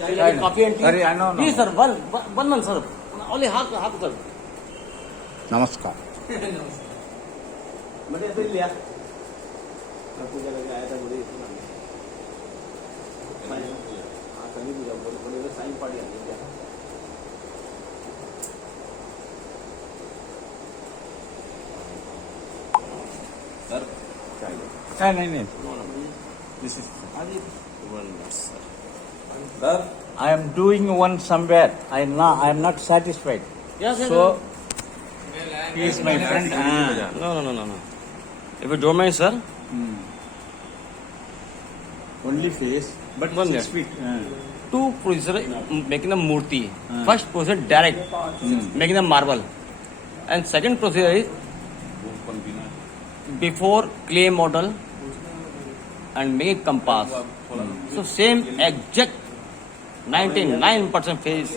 coffee and tea. Sorry, I know. Please, sir, one, sir. Only half, sir. नमस्कार. मैंने ऐसे ही लिया. मैं पूजा करके आया था मुझे इसमें. हाँ, कभी पूजा बोले साइन पार्टी आ गई क्या? सर, नहीं. This is. Sir, I am doing one somewhere. I am not satisfied. yes, So he is my friend. No. If you don't mind, sir. Only face, but One 6 feet. Two procedure making the murti. First procedure direct, making the marble, and second procedure is before clay model and make compass. So same exact 99% face.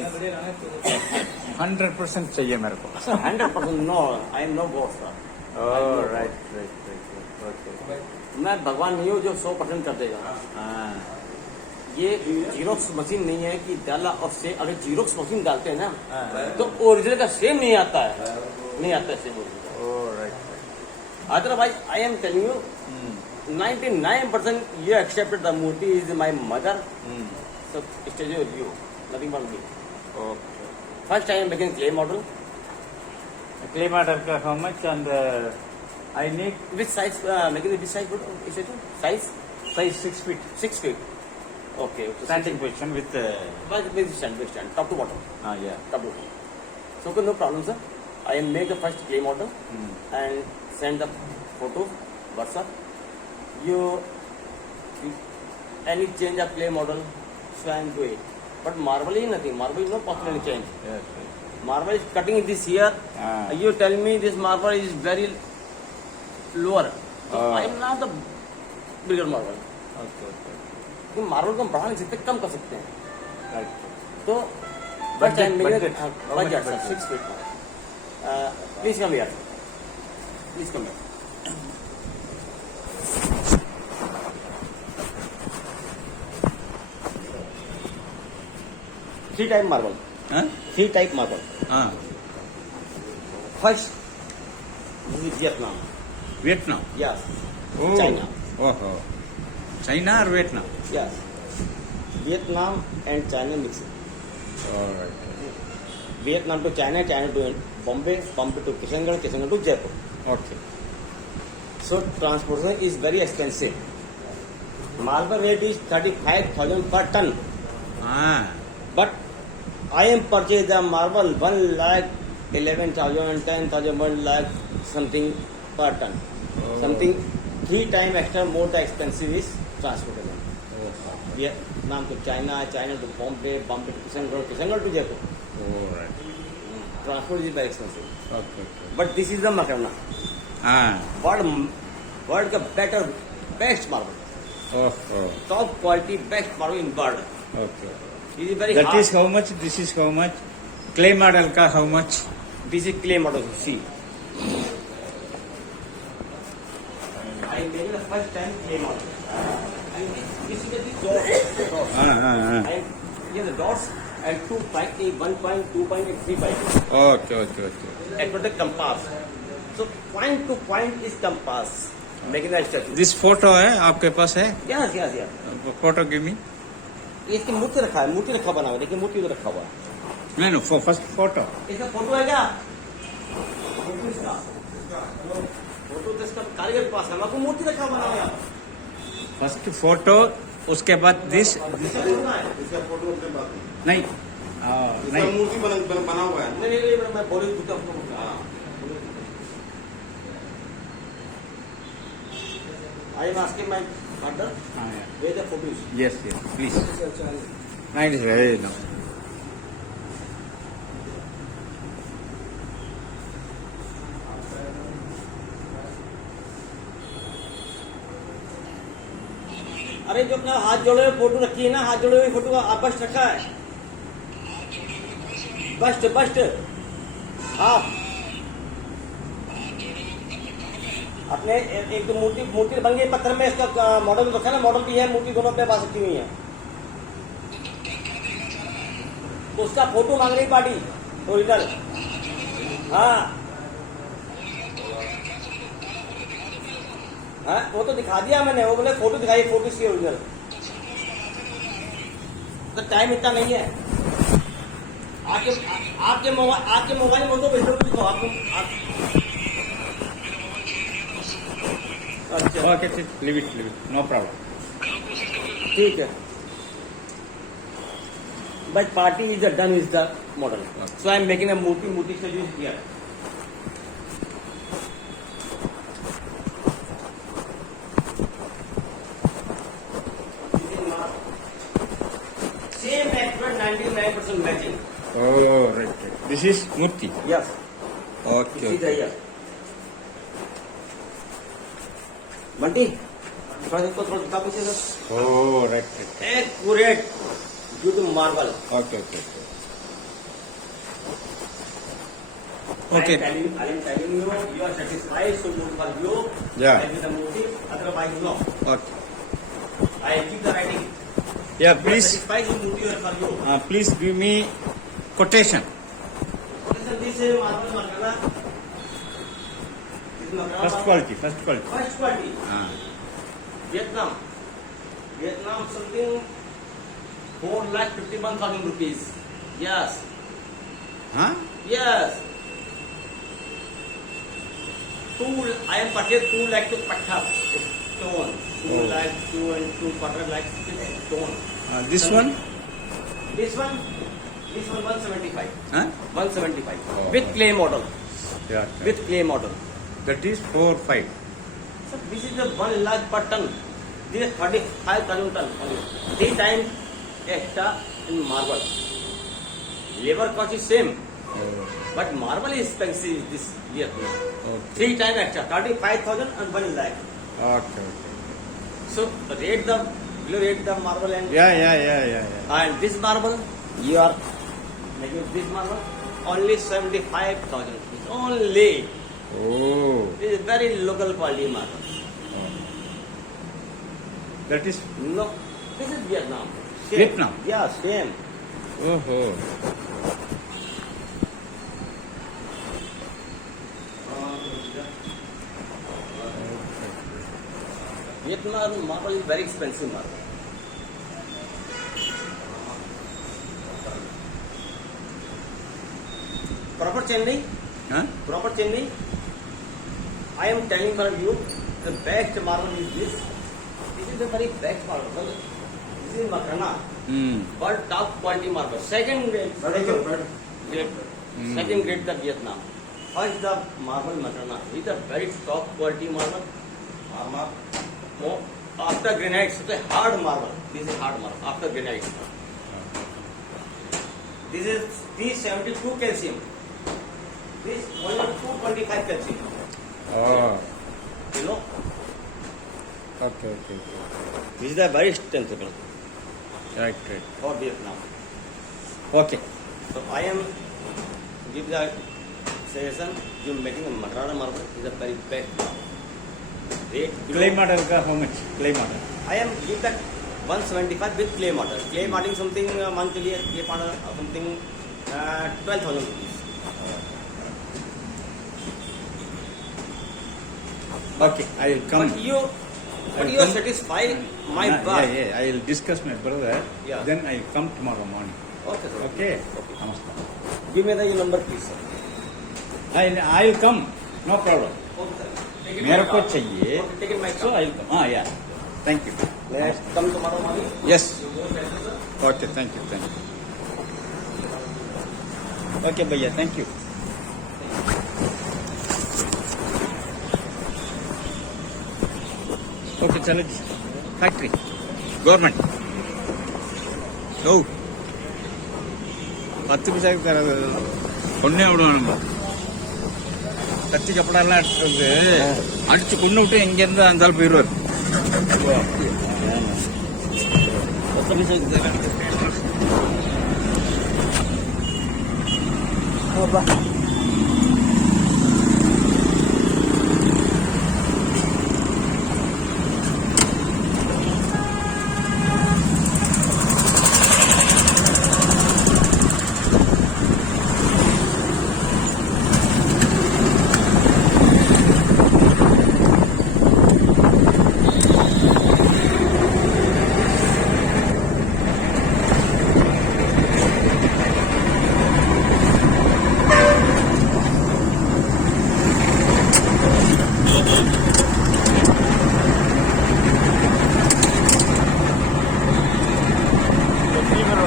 100% चाहिए मेरे को. Sir, 100% no. I am no god, sir. Oh, right. Okay. मैं भगवान नहीं हूँ जो 100% कर देगा. ये जीरोक्स मशीन नहीं है कि डाला और से अगर जीरोक्स मशीन डालते हैं ना तो ओरिजिनल का सेम नहीं आता है. Same original. Oh, right. Otherwise, I am telling you, 99% you accepted the Murti is my mother. So it is you, nothing but me. Okay. First, I am making clay model. Clay model का how much and I need Which size? Making which size? What is it? Size? size 6 feet. 6 feet. Okay. Standing position with. With stand, top to bottom. Yeah. Top to bottom. So okay, no problem, sir. I am make the first clay model and send the photo WhatsApp. You any change of clay model, so I am do it. But marble is nothing. Marble is no possible change. Yes. Marble is cutting this here. You tell me this marble is very lower. So I am not the bigger marble. Okay. Marble को हम बढ़ा नहीं सकते, कम कर सकते हैं. Right. तो Budget. Budget sir 6 feet. Please come here. Please come here. Three type marble. Three type marble. First, this is Vietnam. Vietnam. Yes. Oh. China. Oh. China or Vietnam? Yes. Vietnam and China mixing. All right. Vietnam to China, China to Bombay, Bombay to Kishangarh, Kishangarh to Jaipur. Okay. So transportation is very expensive. Marble rate is 35,000 per ton. But I am purchased the marble 1,11,000, 10,000, 1 lakh something per ton. Something 3 times extra more the expensive is transportation. Vietnam to China, China to Bombay, Bombay to Kishangarh, Kishangarh to Jaipur. All right. Transport is very expensive. Okay. But this is the Makarna. World का better, best marble. Top quality, best marble in world. Okay. This is very That hard. is how much? This is how much? Clay model ka how much? This is clay model. See. I made the first time clay model. And this is the dots. And here the dots and 2 point, 1 point, 2 point, and 3 point. Okay. And for the compass. So point to point is compass. Making that statue. This photo है आपके पास है? Yes. Photo give me. इसकी मूर्ति रखा है, मूर्ति रखा बना हुआ है. देखिए मूर्ति उधर रखा हुआ है. No, first photo. इसका फोटो है क्या? फोटो इसका. फोटो तो इसका कारीगर के पास है. आपको मूर्ति रखा बना हुआ है. First photo, उसके बाद this. इसका फोटो है. इसका फोटो अपने पास नहीं. नहीं. मूर्ति बना हुआ है. नहीं मैं बोल रही हूँ आपको. I am asking my father where the photo is. Yes, please. Nice, very nice. अरे जो अपना हाथ जोड़े हुए फोटो रखी है ना, हाथ जोड़े हुए फोटो का आप बस्ट रखा है. बस्ट हाँ. अपने एक तो मूर्ति बन गई पत्थर में. इसका मॉडल रखा है ना, मॉडल भी है, मूर्ति दोनों अपने पास रखी हुई है. तो उसका फोटो मांग रही पार्टी ओरिजिनल। हाँ हाँ, वो तो दिखा दिया मैंने, वो बोले फोटो दिखाई, फोटो इसकी ओरिजिनल। तो टाइम इतना नहीं है। आपके मोबाइल में तो भेजो कुछ आपको अच्छा okay leave it no problem. ठीक है। But party is done is the model, so I am making a मूर्ति से यूज किया। Same accurate 99% matching. Oh, right. This is Murti. Yes. Okay. This is here. Bunty थोड़ा इसको थोड़ा दिखा पीछे sir. Oh, right. Accurate due to marble. Okay. I am telling you, you are satisfied, so good for you. Yeah. With the motive, otherwise no. Okay. I keep the writing. Yeah, You are please. satisfied, so motive for you. Please give me quotation. This is marble makana. This makana. First quality. First quality. Vietnam something 4,51,000 rupees. Yes. Huh? Yes. I am purchased 2 lakh to patta stone. 2 Oh. lakh, 2 and 2 quarter lakhs stone. This one? This one 175. Huh? 175. Oh. With clay model. Yeah. With clay model. That is 4-5. So this is the 1 lakh per ton. This is 35,000 ton. 3 times extra in marble. Labor cost is same, but marble is expensive this year. Okay. 3 times extra, 35,000 and 1 lakh. Okay. So rate the marble Yeah. and this marble you are making this marble only 75,000 rupees only. Oh. This is very local quality marble. That is. No, this is Vietnam. Same. Vietnam? Yeah, same. Oh. Vietnam marble is very expensive marble. Proper Chennai. Huh? Proper Chennai. I am telling for you, the best marble is this. This is the very best marble. This is Makrana, world top quality marble. Second grade the Vietnam. First the marble Makrana. This is the very top quality marble. After granite, such a hard marble. This is hard marble. After granite. This is 372 calcium. This only 225 calcium. Oh. You know, Okay. this is a very extensible Right. for Vietnam. Okay. So I am give the suggestion. You making a Makrana marble is a very best marble. Clay model ka how much? Clay model. I am give that 175 with clay model. Clay model something monthly clay model something 12,000 rupees. Okay, I will come. But you are satisfied my work. Yeah. I will discuss my brother. Yeah. Then I will come tomorrow morning. Okay, sir. Okay. Okay. Namaskar. Give me the number, please, sir. I will come. No problem. Okay, sir. Take it मेरे my को car. चाहिए. Okay, take it my So car. I will come. Yeah. Thank you. Let's come tomorrow morning. Yes. You go better, sir. Okay. Thank you. Okay, भैया. Thank you. Okay, चलो जी. Factory. Government. Oh. 10 பைசாக்கு தரது கொன்னே விடுவானுங்க. கத்தி கப்படெல்லாம் எடுத்துட்டு வந்து அடிச்சு கொண்டு விட்டு இங்க இருந்து அந்த ஆள் போயிடுவார். 10 பைசாக்கு தரேன்.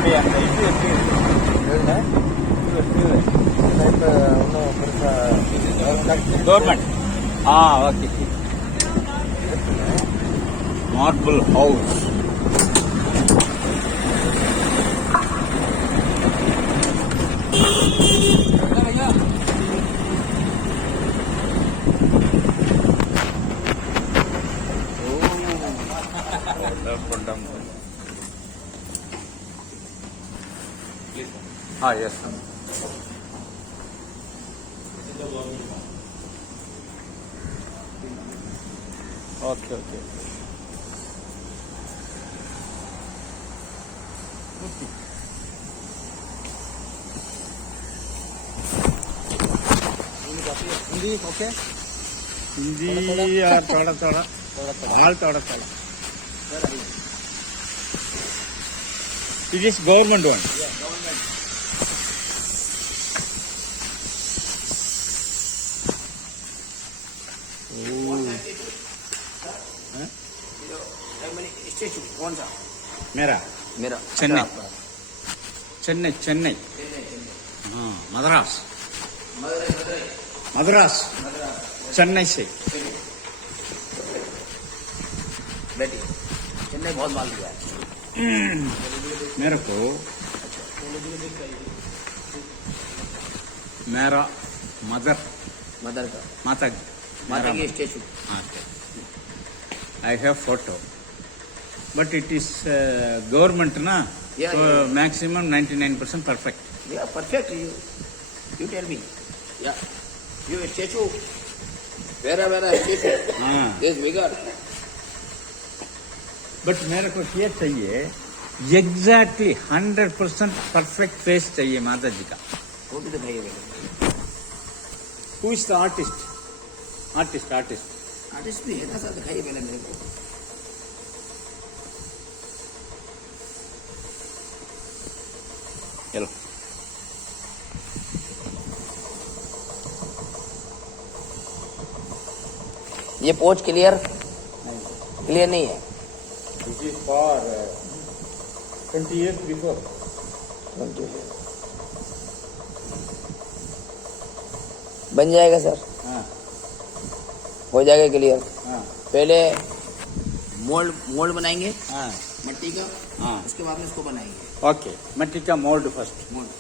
அப்படி அந்த இது எப்படி இப்போ ஒன்றும் பெருசாக government okay marble house yes sir. Okay. Hindi okay Hindi और थोड़ा all थोड़ा it is government one. Statue कौन सा मेरा मेरा चेन्नई हाँ मद्रास चेन्नई से बेटी चेन्नई बहुत माल दिया है मेरे को मेरा मदर मदर का माता माता की statue I have photo but it is government na Yeah, so yeah. maximum 99% perfect. Yeah, perfect. You tell me. Yeah. You statue. Where statue? This bigger. But मेरे को ये चाहिए exactly 100% perfect face चाहिए माता जी का. वो भी दिखाइए बेटा. Who is the artist? Artist. Artist भी है ना सर, दिखाइए पहले मेरे को. चलो. ये पोच क्लियर नहीं है. It is for 20 years before. बन जाएगा सर. हाँ. हो जाएगा क्लियर. हाँ. पहले मोल्ड बनाएंगे हाँ. मिट्टी का. हाँ. उसके बाद में इसको बनाएंगे. Okay. मिट्टी का mold first. मोल्ड.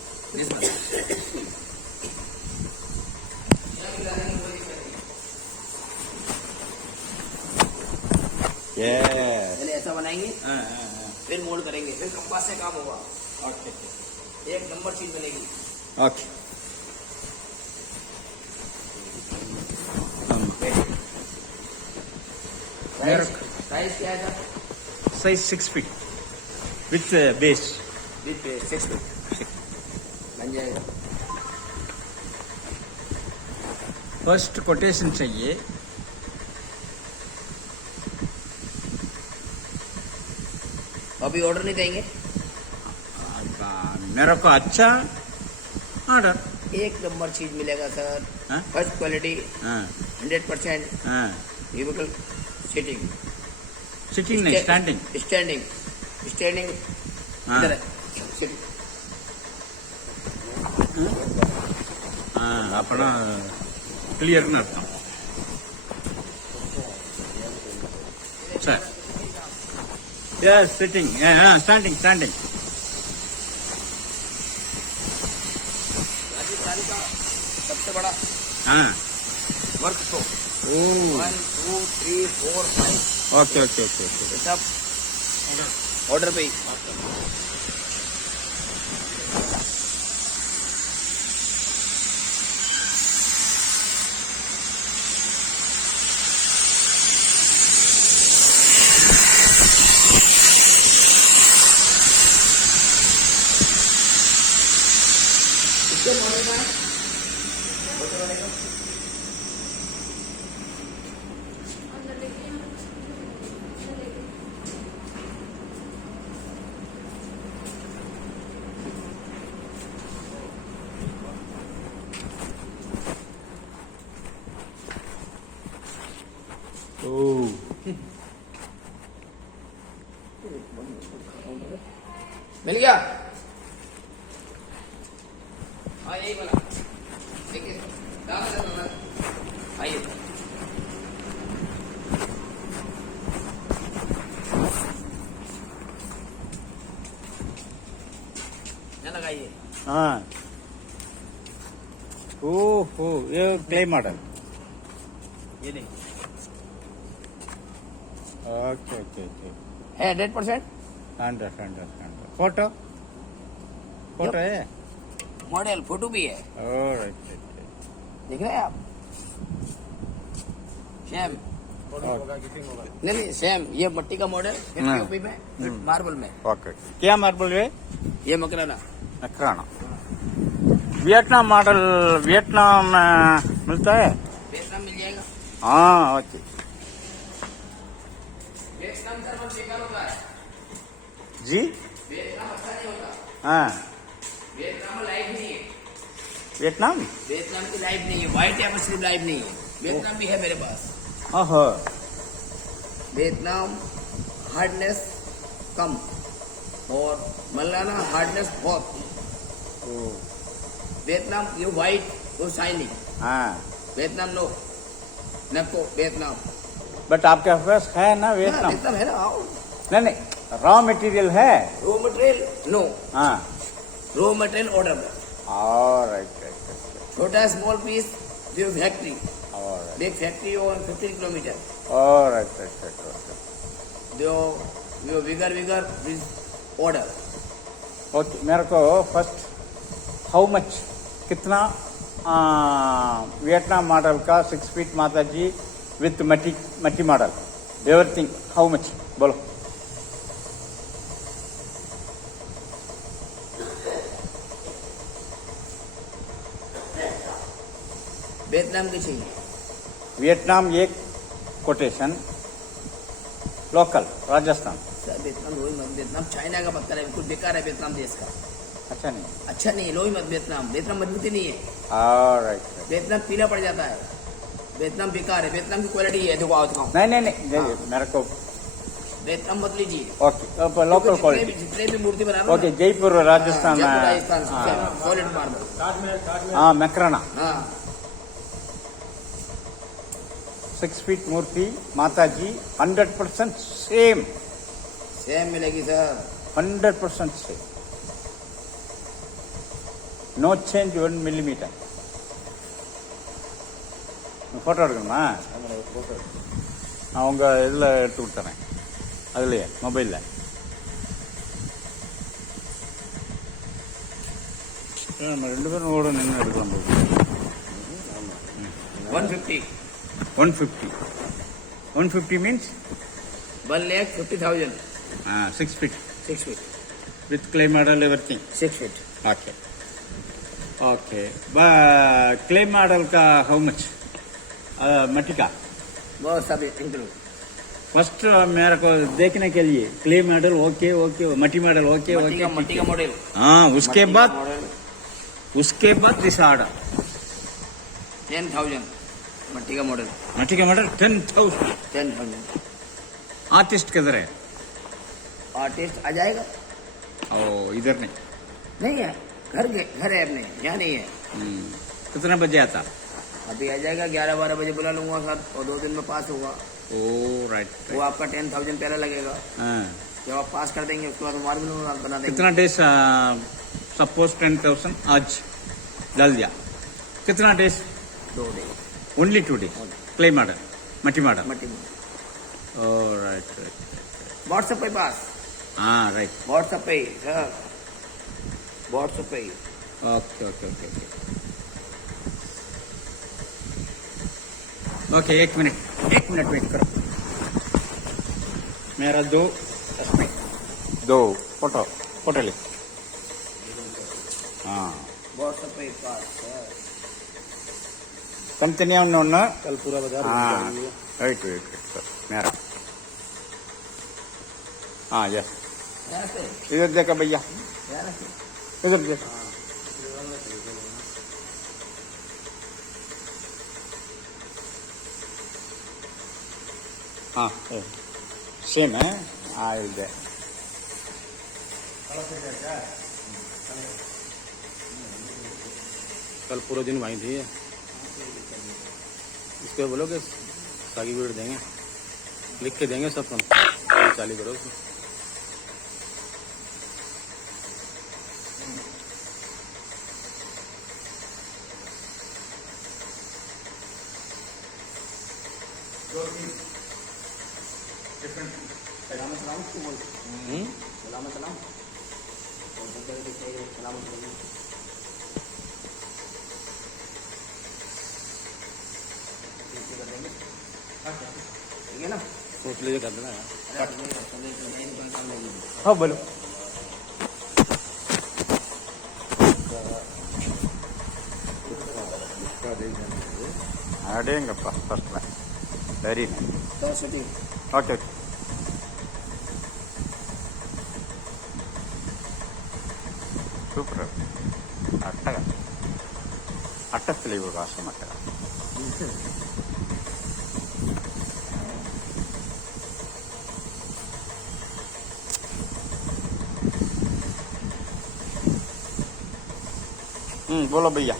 Yes. पहले ऐसा बनाएंगे, हाँ. फिर मोल्ड करेंगे, फिर कंपास से काम होगा. Okay. एक नंबर चीज बनेगी. Okay. साइज क्या है sir? Size 6 feet with base. With 6 feet बन जाएगा. फर्स्ट कोटेशन चाहिए. अभी ऑर्डर नहीं देंगे. मेरे को अच्छा ऑर्डर. एक नंबर चीज मिलेगा सर. हाँ? फर्स्ट क्वालिटी हाँ. 100%. हाँ. यूबिकल सिटिंग. सिटिंग नहीं स्टैंडिंग. स्टैंडिंग हाँ. इधर है. Sitting. अपना क्लियर ना sir. Yes sitting. Standing. Rajasthan का सबसे बड़ा हाँ. Work show. 1 2 3 4 5 ओके. ये सब ऑर्डर पे ही. मिल गया. हाँ यही वाला देखिए आइए लगाइए हाँ ओहो ये क्ले मॉडल ये नहीं ओके ओके ओके है 100% अंडरस्टैंड फोटो फोटो है मॉडल फोटो भी है ऑलराइट देख रहे हैं आप सेम नहीं सेम ये मट्टी का मॉडल हाँ। यूपी में मार्बल में ओके क्या मार्बल है ये मकराना नकराना वियतनाम मॉडल वियतनाम में मिलता है वियतनाम मिल जाएगा हाँ ओके वियतनाम सर बहुत बेकार होता है जी वियतनाम अच्छा नहीं होता हाँ वियतनाम में लाइफ नहीं है वियतनाम वियतनाम की लाइफ नहीं है व्हाइट या मछली लाइफ नहीं है वियतनाम भी है मेरे पास ओहो वियतनाम हार्डनेस कम और मलाना हार्डनेस बहुत वियतनाम ये व्हाइट वो शाइनिंग हाँ वियतनाम नो नको वियतनाम बट आपके पास है ना वियतनाम वियतनाम है ना आओ नहीं रॉ मटेरियल है रॉ मटेरियल नो हाँ रॉ मटेरियल ऑर्डर ऑलराइट छोटा स्मॉल पीस जो फैक्ट्री ऑलराइट बिग फैक्ट्री और 15 किलोमीटर ऑलराइट जो बिगर ऑर्डर ओके मेरे को फर्स्ट हाउ मच कितना वियतनाम मॉडल का 6 फीट माता जी विथ मट्टी मॉडल एवरीथिंग हाउ मच बोलो वियतनाम की चाहिए वियतनाम एक quotation local Rajasthan sir Vietnam China का पत्थर है बिल्कुल बेकार है वियतनाम देश का अच्छा नहीं अच्छा नहीं लो ही मत वियतनाम मजबूती नहीं है ऑलराइट वियतनाम पीला पड़ जाता है वियतनाम बेकार है वियतनाम की क्वालिटी है देखो आओ दिखाओ नहीं मेरे को वियतनाम मत लीजिए ओके लोकल क्वालिटी जितने भी मूर्ति बना रहे okay Jaipur Rajasthan solid marble हाँ मकराना हाँ 6 फीट मूर्ति माता जी 100% सेम मिलेगी sir 100% same no change 1 millimeter photo எடுக்கணுமா அவங்க இதில் எடுத்து விட்டுறேன் அதுலையே மொபைலில் நம்ம 2 பேரும் கூட நின்று எடுக்கலாம் போது 150 means 1,50,000 6 feet 6 feet with clay model everything 6 feet okay clay model का हाउ मच मट्टी का बहुत सब इंक्लूड फर्स्ट मेरे को देखने के लिए क्ले मॉडल ओके मट्टी मॉडल ओके मट्टी का मॉडल हाँ उसके बाद दिस ऑर्डर 10,000 मट्टी का मॉडल 10,000 आर्टिस्ट किधर है आर्टिस्ट आ जाएगा ओ इधर नहीं है घर है अपने यहाँ नहीं है कितना बजे आता अभी आ जाएगा 11-12 बजे बुला लूंगा सर और 2 दिन में पास होगा ओ राइट वो आपका 10,000 पहले लगेगा जब आप पास कर देंगे उसके बाद मार्बल बना देंगे कितना डेज सपोज 10,000 आज डाल दिया कितना डेज 2 दिन ओनली 2 days क्ले मॉडल मट्टी मॉडल मट्टी ओ राइट व्हाट्सएप पे पास हाँ राइट व्हाट्सएप पे सर व्हाट्सएप पे ओके ओके 1 मिनट वेट करो मेरा 2 फोटो ले हाँ व्हाट्सएप पे पास सर तनिया उन्होंने कल पूरा बाजार हाँ वेट मेरा हाँ यस इधर देखा भैया इधर देखो हाँ सेम है ಇದೆ कल पूरा दिन वहीं थी। इसको बोलोगे सागी बीड़ देंगे, लिख के देंगे सब, चाली करो उसमें। सलामत सलाम उसको बोल, सलामत सलाम और बंदर के चाहिए सलामत सलाम। ठीक है ना, सोच लीजिए कर देना यार। अरे हाँ बोलो। अडेंगप्पा फर्स्ट क्लास, वेरी नाइस। तो शूटिंग ओके ओके। సూపర్ అట్టగా అట్టస్తలేవు రాష్ట్రం అట్టగా बोलो भैया।